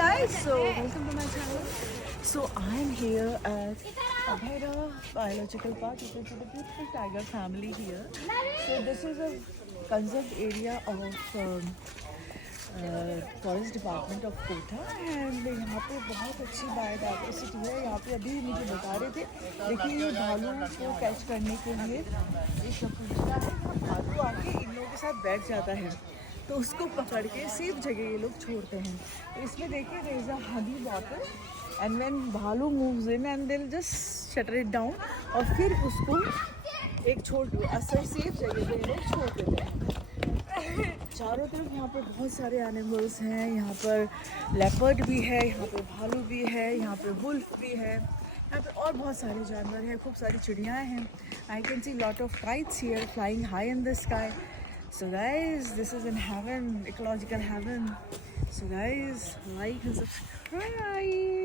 guys, so welcome to my channel. So I'm here at Abhera Biological Park. You can see the beautiful tiger family here. So this is a conserved area of forest department of Kota and यहाँ पे बहुत अच्छी biodiversity है. यहाँ पे अभी मुझे बता रहे थे, देखिए ये भालू को कैच करने के लिए एक पूछता है, भालू आके इन लोगों के साथ बैठ जाता है तो उसको पकड़ के सेफ जगह ये लोग छोड़ते हैं. तो इसमें देखिए there is a honey bottle and when भालू moves in and they will just shutter it down और फिर उसको एक सेफ जगह पे ये लोग छोड़ देते हैं. चारों तरफ यहाँ पर बहुत सारे एनिमल्स हैं. यहाँ पर लेपर्ड भी है, यहाँ पे भालू भी है, यहाँ पे वुल्फ भी है, यहाँ पे और बहुत सारे जानवर हैं, खूब सारी चिड़ियाँ हैं. I can see lot of kites here flying high in the sky. So guys this is in heaven, ecological heaven. So guys like and subscribe.